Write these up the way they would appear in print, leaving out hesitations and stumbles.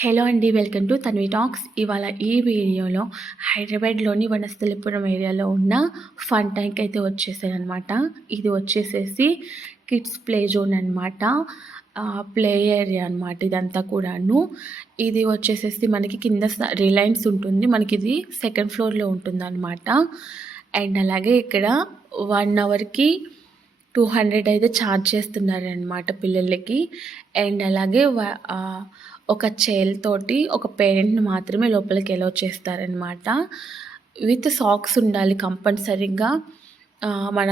Hello అండి, welcome to Tanvi talks. ఇవాళ ఈ వీడియోలో హైదరాబాద్లోని వనస్థలిపురం ఏరియాలో ఉన్న ఫన్ టైంకి అయితే వచ్చేసానమాట. ఇది వచ్చేసేసి కిడ్స్ ప్లే జోన్ అనమాట. ప్లే ఏరియా అనమాట ఇదంతా కూడాను. ఇది వచ్చేసేసి మనకి కింద రిలయన్స్ ఉంటుంది, మనకి ఇది సెకండ్ ఫ్లోర్లో ఉంటుంది అనమాట. అండ్ అలాగే ఇక్కడ 1 అవర్కి 200 అయితే ఛార్జ్ చేస్తున్నారనమాట పిల్లలకి. అండ్ అలాగే ఒక చైల్డ్ తోటి ఒక పేరెంట్ని మాత్రమే లోపలికి ఎలో చేస్తారనమాట. విత్ సాక్స్ ఉండాలి కంపల్సరీగా మన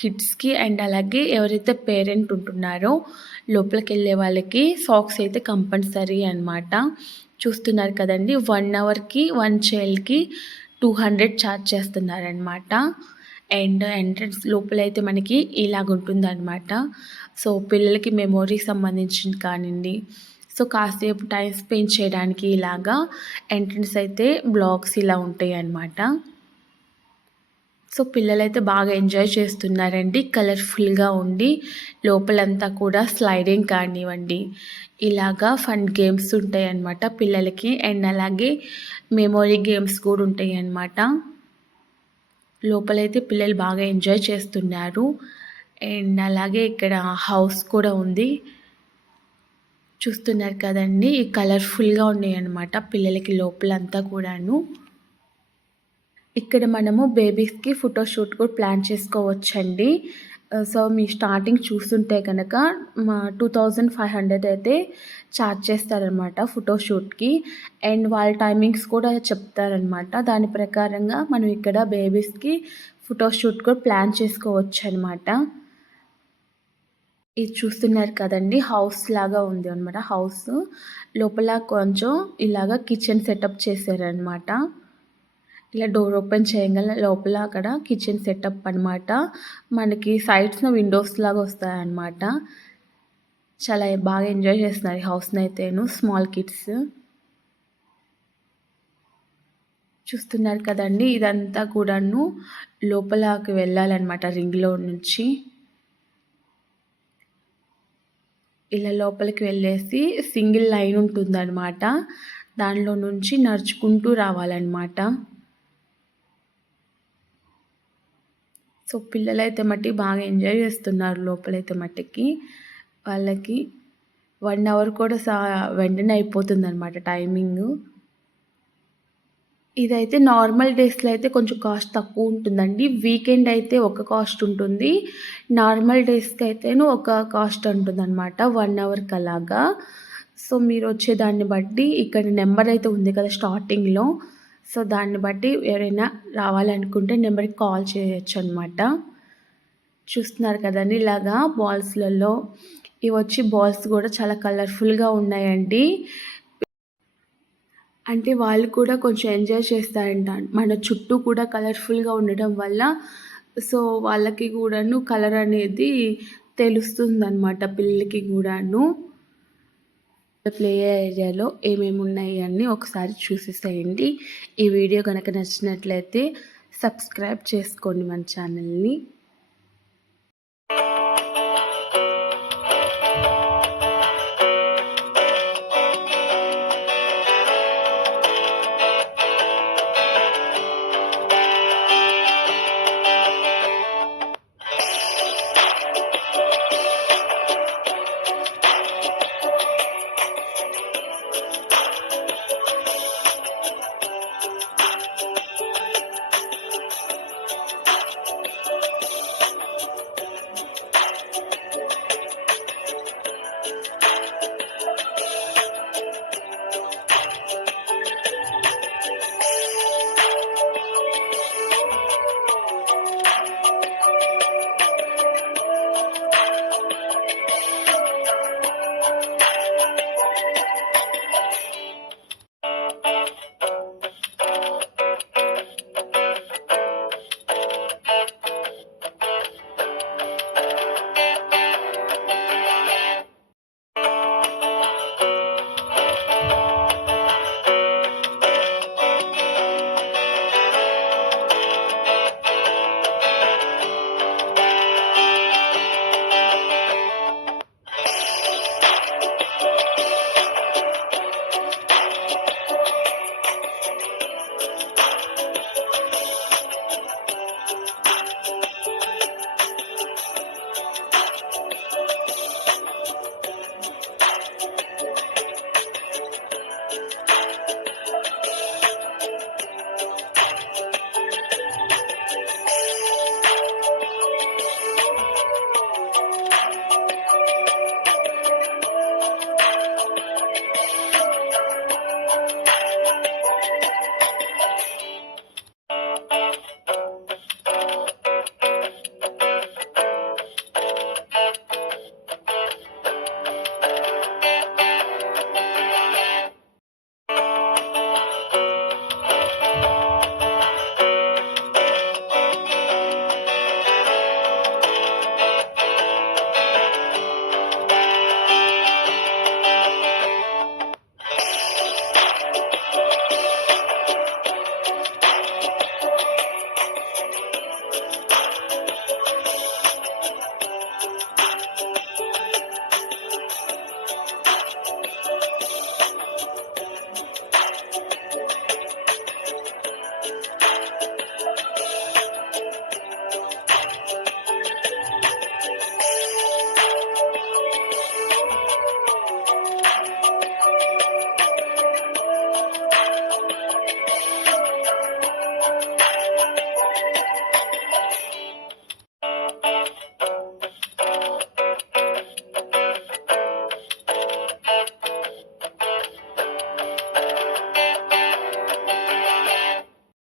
కిడ్స్కి. అండ్ అలాగే ఎవరైతే పేరెంట్ ఉంటున్నారో లోపలికి వెళ్ళే వాళ్ళకి సాక్స్ అయితే కంపల్సరీ అనమాట. చూస్తున్నారు కదండి, 1 అవర్కి 1 చైల్డ్కి 200 ఛార్జ్ చేస్తున్నారనమాట. అండ్ ఎంట్రన్స్ లోపలైతే మనకి ఇలాగుంటుందన్నమాట. సో పిల్లలకి మెమొరీ సంబంధించింది కానివ్వండి, సో కాసేపు టైం స్పెండ్ చేయడానికి ఇలాగా ఎంట్రన్స్ అయితే బ్లాక్స్ ఇలా ఉంటాయి అన్నమాట. సో పిల్లలైతే బాగా ఎంజాయ్ చేస్తున్నారండి. కలర్ఫుల్గా ఉండి లోపలంతా కూడా స్లైడింగ్ కానివ్వండి, ఇలాగా ఫన్ గేమ్స్ ఉంటాయి అన్నమాట పిల్లలకి. అండ్ అలాగే మెమొరీ గేమ్స్ కూడా ఉంటాయి అన్నమాట. లోపలైతే పిల్లలు బాగా ఎంజాయ్ చేస్తున్నారు. అండ్ అలాగే ఇక్కడ హౌస్ కూడా ఉంది, చూస్తున్నారు కదండి. కలర్ఫుల్గా ఉన్నాయి అన్నమాట పిల్లలకి లోపలంతా కూడాను. ఇక్కడ మనము బేబీస్కి ఫోటోషూట్ కూడా ప్లాన్ చేసుకోవచ్చండి. సో మీ స్టార్టింగ్ చూస్తుంటే కనుక 2500 అయితే ఛార్జ్ చేస్తారనమాట ఫోటోషూట్కి. అండ్ వాళ్ళ టైమింగ్స్ కూడా చెప్తారనమాట. దాని ప్రకారంగా మనం ఇక్కడ బేబీస్కి ఫోటోషూట్ కూడా ప్లాన్ చేసుకోవచ్చు అనమాట. ఇది చూస్తున్నారు కదండి, హౌస్ లాగా ఉంది అనమాట. హౌస్ లోపల కొంచెం ఇలాగా కిచెన్ సెటప్ చేశారనమాట. ఇలా డోర్ ఓపెన్ చేయగల లోపల అక్కడ కిచెన్ సెటప్ అనమాట. మనకి సైడ్స్న విండోస్ లాగా వస్తాయన్నమాట. చాలా బాగా ఎంజాయ్ చేస్తున్నారు ఈ హౌస్ని అయితేను స్మాల్ కిడ్స్. చూస్తున్నారు కదండి, ఇదంతా కూడాను లోపలకి వెళ్ళాలన్నమాట రింగ్లో నుంచి. ఇలా లోపలికి వెళ్ళేసి సింగిల్ లైన్ ఉంటుందన్నమాట. దానిలో నుంచి నడుచుకుంటూ రావాలన్నమాట. సో పిల్లలైతే మట్టి బాగా ఎంజాయ్ చేస్తున్నారు లోపలైతే మట్టికి. వాళ్ళకి 1 అవర్ కూడా వెంటనే అయిపోతుందన్నమాట టైమింగు. ఇదైతే నార్మల్ డేస్లో అయితే కొంచెం కాస్ట్ తక్కువ ఉంటుందండి. వీకెండ్ అయితే ఒక కాస్ట్ ఉంటుంది, నార్మల్ డేస్కి అయితేను ఒక కాస్ట్ ఉంటుందన్నమాట 1 అవర్కి అలాగా. సో మీరు వచ్చేదాన్ని బట్టి ఇక్కడ నెంబర్ అయితే ఉంది కదా స్టార్టింగ్లో, సో దాన్ని బట్టి ఎవరైనా రావాలనుకుంటే నెంబర్కి కాల్ చేయొచ్చు అనమాట. చూస్తున్నారు కదండి, ఇలాగా బాల్స్లలో ఇవి వచ్చి బాల్స్ కూడా చాలా కలర్ఫుల్గా ఉన్నాయండి. అంటే వాళ్ళు కూడా కొంచెం ఎంజాయ్ చేస్తారంట మన చుట్టూ కూడా కలర్ఫుల్గా ఉండటం వల్ల. సో వాళ్ళకి కూడాను కలర్ అనేది తెలుస్తుందన్నమాట పిల్లలకి కూడాను. ప్లే ఏరియాలో ఏమేమి ఉన్నాయి అన్నీ ఒకసారి చూసేసేయండి. ఈ వీడియో కనుక నచ్చినట్లయితే సబ్స్క్రైబ్ చేసుకోండి మన ఛానల్ని.